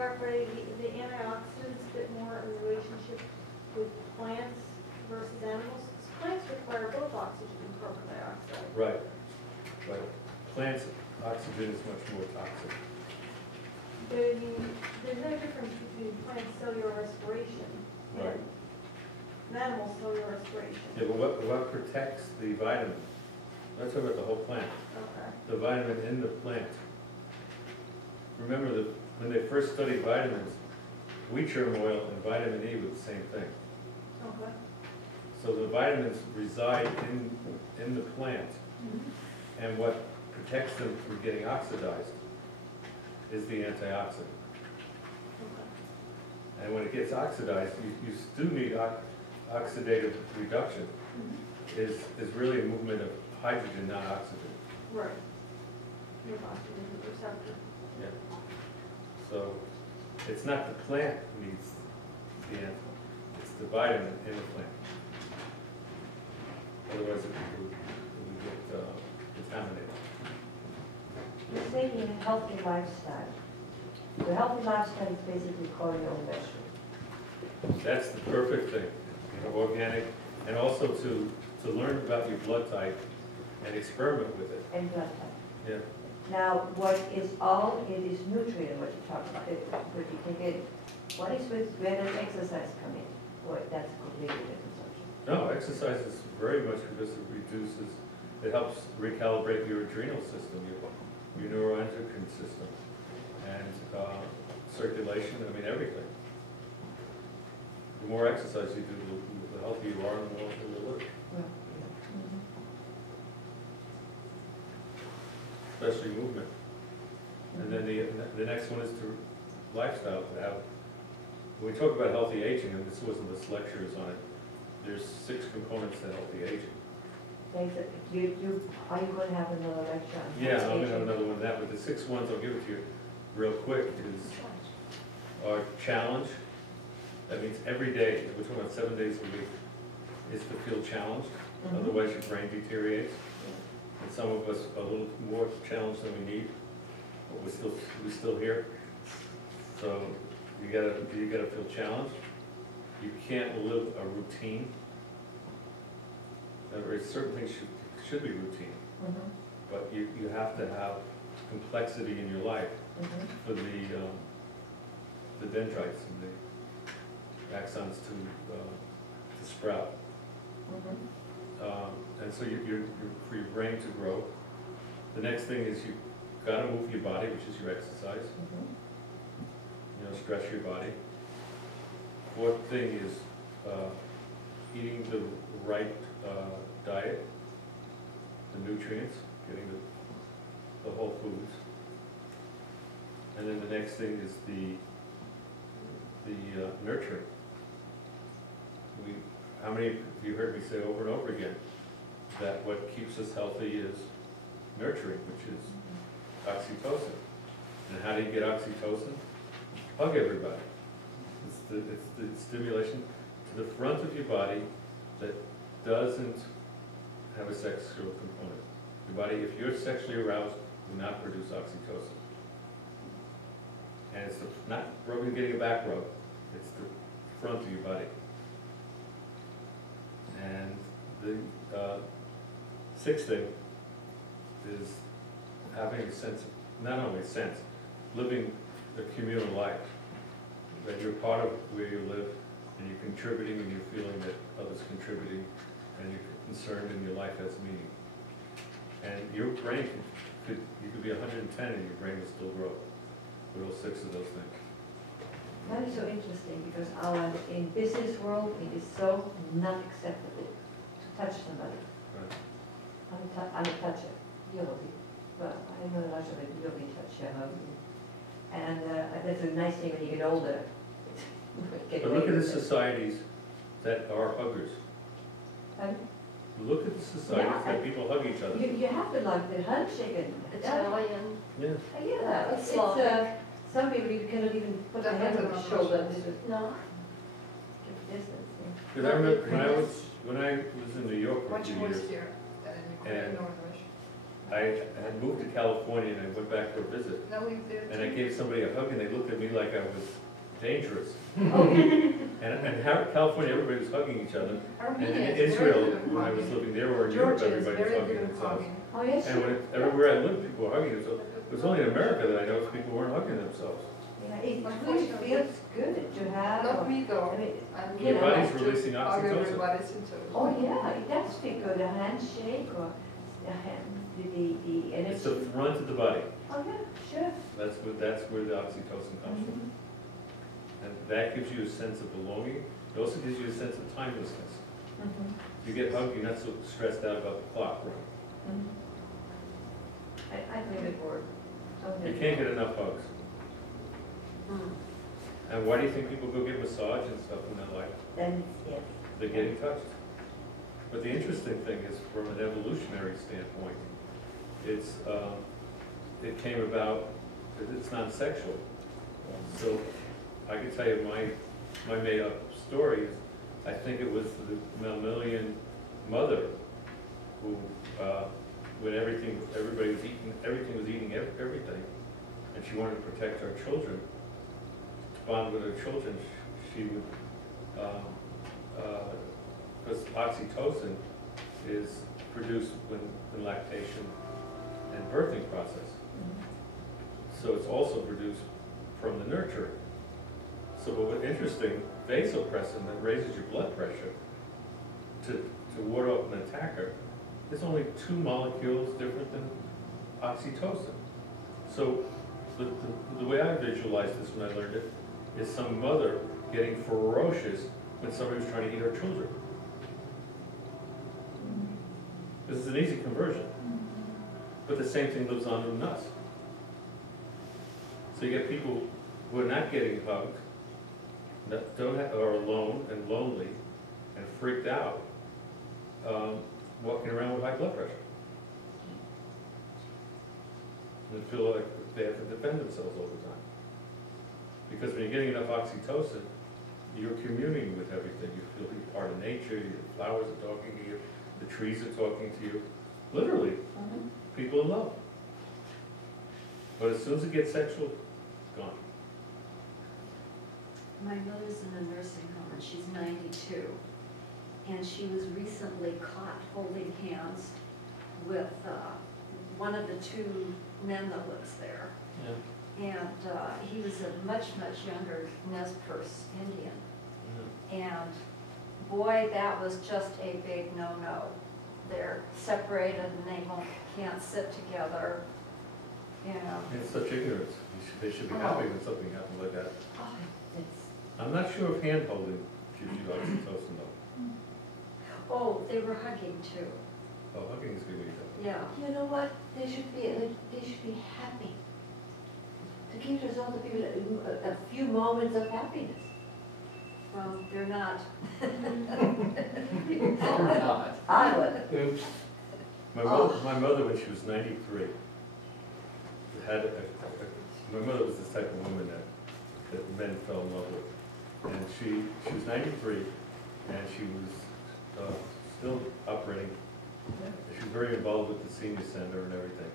clarify, the antioxidants fit more in relationship with plants versus animals? 'Cause plants require both oxygen and carbon dioxide. Right, right. Plants, oxygen is much more toxic. But I mean, there's no difference between plant cellular respiration Right. and animal cellular respiration. Yeah, but what protects the vitamin? Let's talk about the whole plant. Okay. The vitamin in the plant. Remember that when they first studied vitamins, wheat germ oil and vitamin E were the same thing. Okay. So the vitamins reside in the plant, and what protects them from getting oxidized is the antioxidant. Okay. And when it gets oxidized, you still need oxidative reduction. Is really a movement of hydrogen, not oxygen. Right. Your oxygen receptor. Yeah. So it's not the plant needs the antioxidant, it's the vitamin in the plant. Otherwise it would get contaminated. You're saying a healthy lifestyle. The healthy lifestyle is basically growing your own vegetables. That's the perfect thing, organic, and also to learn about your blood type and experiment with it. And blood type. Yeah. Now, what is all, it is nutrient, what you talk about, what you take in. What is with, where does exercise come in? Or that's completely different subject. No, exercise is very much because it reduces, it helps recalibrate your adrenal system, your neuroendocrine system, and circulation, I mean, everything. The more exercise you do, the healthier you are and the more healthy you live. Well, yeah. Especially movement. And then the next one is to lifestyle, to have, when we talk about healthy aging, and this wasn't this lecture is on it, there's 6 components to healthy aging. Thanks. Are you going to have another lecture on Yeah, healthy I'm gonna have aging? another one of that, but the 6 ones I'll give it to you real quick is our challenge. That means every day, we're talking about 7 days a week, is to feel challenged, otherwise your brain deteriorates. And some of us are a little more challenged than we need, but we're still here. So you gotta feel challenged. You can't live a routine. In other words, certain things should be routine, but you have to have complexity in your life for the dendrites and the axons to sprout. And so for your brain to grow. The next thing is you gotta move your body, which is your exercise. Stress your body. 4th thing is eating the right diet, the nutrients, getting the whole foods. And then the next thing is the nurturing. How many of you heard me say over and over again that what keeps us healthy is nurturing, which is oxytocin. And how do you get oxytocin? Hug everybody. It's the stimulation to the front of your body that doesn't have a sexual component. Your body, if you're sexually aroused, will not produce oxytocin. And it's not rubbing, getting a back rub, it's the front of your body. And the 6th thing is having a sense, not only a sense, living a communal life, that you're part of where you live, and you're contributing, and you're feeling that others contributing, and you're concerned, and your life has meaning. And your brain you could be 110 and your brain will still grow with all 6 of those things. That is so interesting because in business world it is so not acceptable to touch somebody. Right. I'm a toucher. Yogi. Well, I'm not a toucher, but yogi toucher. And that's a nice thing when you get older. But look at the societies that are huggers. And Look at the societies that people hug each other. you have to like the handshake and Italian. Yeah. yeah, it's Slavic. some people you cannot even put a hand on the shoulder. No. Give distance. Because I remember when I was in New York for a Much few more years, here than in And- Northwich. I had moved to California and I went back for a visit, No, we did. and I gave somebody a hug and they looked at me like I was dangerous. Oh, And California, everybody was hugging each other. And Armenia in is very Israel, good at when I was hugging. living there or in Europe, Georgia is everybody was very hugging good at themselves. hugging. Oh, yes. And everywhere I lived, people were hugging themselves. It was only in America that I noticed people weren't hugging themselves. Yeah, it really feels good to have. Not me though. I mean, I'm Your good body's at to releasing hug oxytocin. everybody into. oh, yeah, it does feel good, a handshake or a hand, the energy. It's the front of the body. Oh, yeah, sure. That's where the oxytocin comes from. Mhm. And that gives you a sense of belonging. It also gives you a sense of timelessness. Mhm. You get hugged, you're not so stressed out about the clock running. Mhm. I've never bored. You can't get enough hugs. Mm. And why do you think people go get massage and stuff in their life? Then, yes. They're getting touched. But the interesting thing is, from an evolutionary standpoint, it came about, it's non-sexual. So I can tell you my made-up story is, I think it was the mammalian mother who, when everything was eating everything, and she wanted to protect our children, to bond with her children, she would, because oxytocin is produced in lactation and birthing process. So it's also produced from the nurturing. So but what's interesting, vasopressin that raises your blood pressure to ward off an attacker is only 2 molecules different than oxytocin. So the way I visualized this when I learned it is some mother getting ferocious when somebody was trying to eat her children. This is an easy conversion. But the same thing lives on in us. So you get people who are not getting hugged, that are alone and lonely and freaked out, walking around with high blood pressure. And they feel like they have to defend themselves all the time. Because when you're getting enough oxytocin, you're communing with everything. You feel you're part of nature, your flowers are talking to you, the trees are talking to you. Literally, people in love. But as soon as it gets sexual, it's gone. My mother's in a nursing home and she's 92. And she was recently caught holding hands with one of the 2 men that lives there. Yeah. And he was a much, much younger Nez Perce Indian. And boy, that was just a big no-no. They're separated and can't sit together, you know. It's such ignorance. They should be happy when something happens like that. Oh, it's, I'm not sure if hand holding gives you oxytocin though. oh, they were hugging too. Oh, hugging is giving you that. Yeah. You know what, they should be happy. To give us all the people a few moments of happiness. Well, they're not. Or not. I would. Oops. My mother, when she was 93, had my mother was this type of woman that men fell in love with. And she was 93, and she was still operating. She was very involved with the senior center and everything.